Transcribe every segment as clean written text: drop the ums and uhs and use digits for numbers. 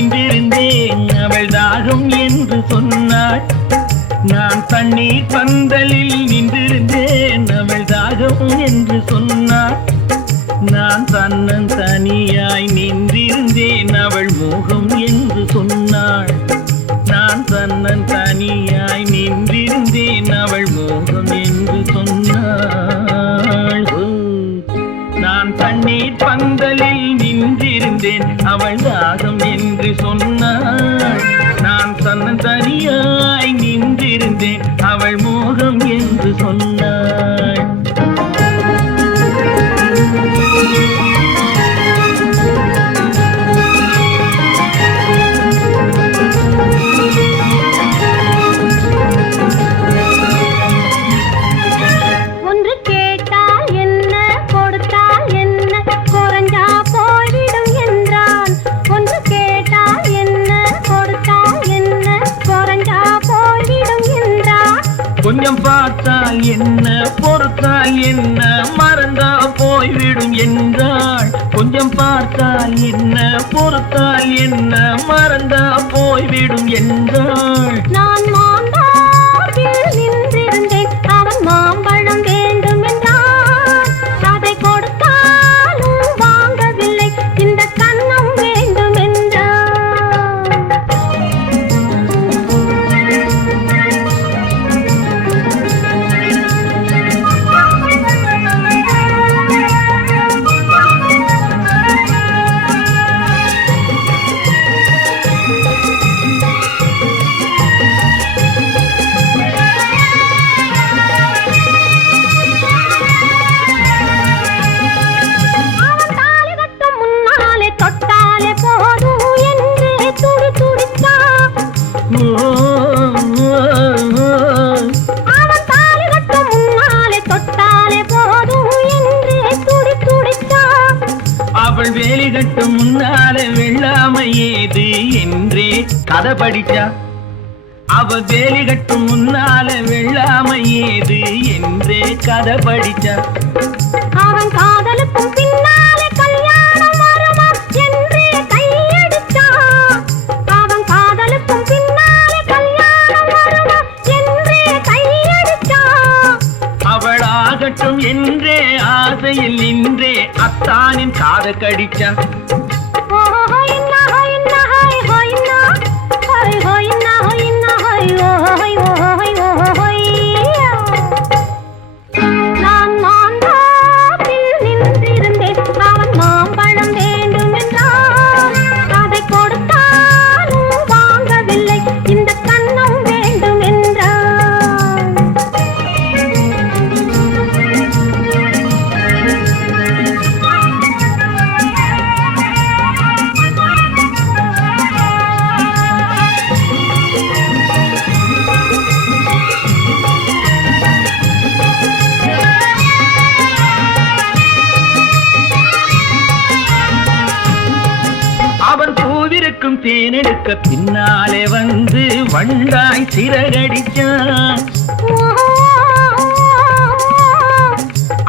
நின்றிருந்தேன் அவள் தாகம் என்று சொன்னாள். நான் தண்ணீர் பந்தலில் நின்றிருந்தேன் அவள் தாகம் என்று சொன்னாள். நான் தன்னன் தனியாய் நின்றிருந்தேன் அவள் மோகம் என்று சொன்னாள். நான் தன்னன் தனியாய் நின்றிருந்தேன் அவள் மோகம் என்று சொன்னாள். நான் தண்ணீர் பந்தலில் நின்றிருந்தேன் அவள் தாகம் என்று சொன்னாள். நான் தன்னன் தனியாய் நின்றிருந்தேன் அவள் மோகம் என்று சொன்னாள். கொஞ்சம் பார்த்தால் என்ன பொறுத்தால் என்ன மறந்தா போய்விடும் என்றாள். கொஞ்சம் பார்த்தால் என்ன பொறுத்தால் என்ன மறந்தா போய்விடும் என்றாள். நான் மாந்தாவில் நின்றிருந்தேன் அவன் மாம்பழம் வேண்டும் என்றான். அதை கொடுத்தாலும் வாங்கவில்லை இந்த கன்னம் வேண்டும் என்றான். அவள் வேலி கட்டும் முன்னாலே வெள்ளாமை ஏது என்றே கதை படிச்சா. அவள் வேலி கட்டும் முன்னாலே வெள்ளாமை ஏது என்றே கதை படிச்சா. அவன் காதலுக்கும் பின்னாலே கல்யாணம் வருமா என்றே கையடிச்சா. அவன் காதலுக்கும் பின்னாலே கல்யாணம் வருமா என்றே கையடிச்சா. அவள் ஆகட்டும் என்றே ஆசையில் நின்றே அத்தானின் காத கடிச்சா. நான் மாந்தாவில் நின்றிருந்தேன் அவன் மாம்பழம் வேண்டும் என்றான். அதை கொடுத்தாலும் வாங்கவில்லை இந்த கன்னம் வேண்டும் என்றான். அவன் பூவிருக்கும் தேனெடுக்க பின்னாலே வந்து வண்டாய் சிறகடிச்சான்.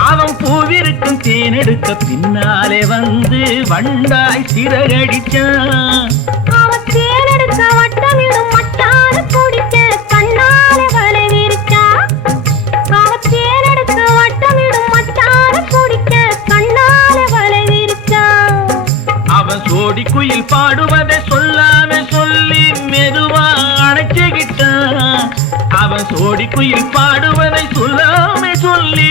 அவன் பூவிருக்கும் தேனெடுக்க பின்னாலே வந்து வண்டாய் சிறகடிச்சான். அவன் தேனெடுக்க வட்டமிடும் மட்டான குடிக்க கண்ணாலே வலை விரிச்சா. அவன் தேனெடுக்க வட்டமிடும் மட்டான குடிக்க கண்ணாலே வலை விரிச்சா. அவன் சோடி குயில் பாடுவதை சொல்லாம சொல்லி மெதுவா அணைச்சுக்கிட்டான். அவன் சோடி குயில் பாடுவதை சொல்லாம சொல்லி